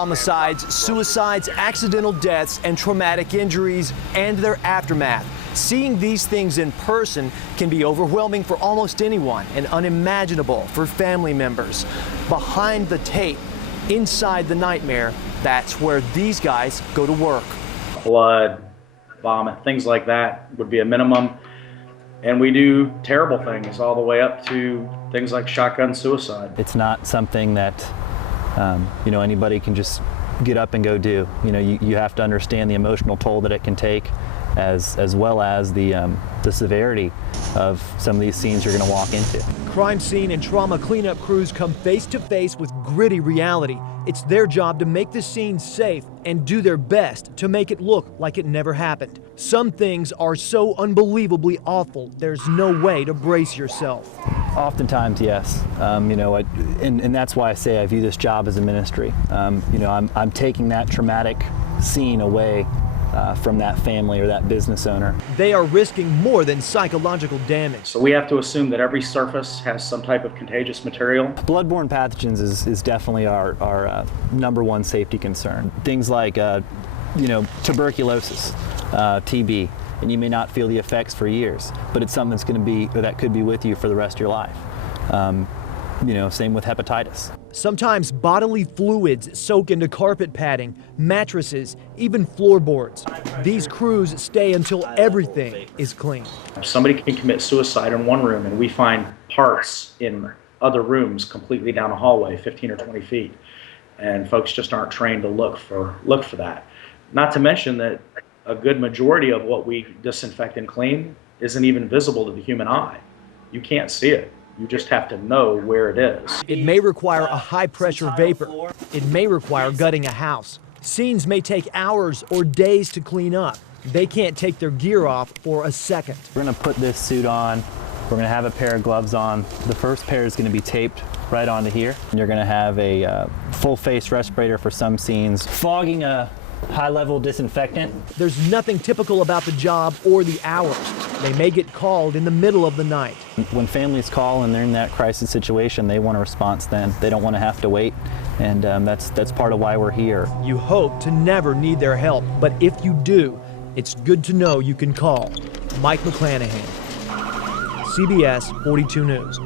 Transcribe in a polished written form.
Homicides, suicides, accidental deaths, and traumatic injuries, and their aftermath. Seeing these things in person can be overwhelming for almost anyone and unimaginable for family members. Behind the tape, inside the nightmare, that's where these guys go to work. Blood, vomit, things like that would be a minimum. And we do terrible things all the way up to things like shotgun suicide. It's not something that anybody can just get up and go do. You have to understand the emotional toll that it can take, as well as the severity of some of these scenes you're going to walk into. Crime scene and trauma cleanup crews come face to face with gritty reality. It's their job to make the scene safe and do their best to make it look like it never happened. Some things are so unbelievably awful, there's no way to brace yourself. Oftentimes, yes. And that's why I say I view this job as a ministry. I'm taking that traumatic scene away from that family or that business owner. They are risking more than psychological damage. So we have to assume that every surface has some type of contagious material. Bloodborne pathogens is definitely our #1 safety concern. Things like tuberculosis, TB, and you may not feel the effects for years, but it's something that could be with you for the rest of your life. Same with hepatitis. Sometimes bodily fluids soak into carpet padding, mattresses, even floorboards. These crews stay until everything is clean. Somebody can commit suicide in one room and we find parts in other rooms completely down a hallway, 15 or 20 feet. And folks just aren't trained to look for that. Not to mention that a good majority of what we disinfect and clean isn't even visible to the human eye. You can't see it. You just have to know where it is. It may require a high-pressure vapor. It may require gutting a house. Scenes may take hours or days to clean up. They can't take their gear off for a second. We're going to put this suit on. We're going to have a pair of gloves on. The first pair is going to be taped right onto here. And you're going to have a full-face respirator for some scenes. Fogging a high-level disinfectant. There's nothing typical about the job or the hours. They may get called in the middle of the night. When families call and they're in that crisis situation, they want a response then. They don't want to have to wait, and that's part of why we're here. You hope to never need their help, but if you do, it's good to know you can call Mike McClanahan, CBS 42 News.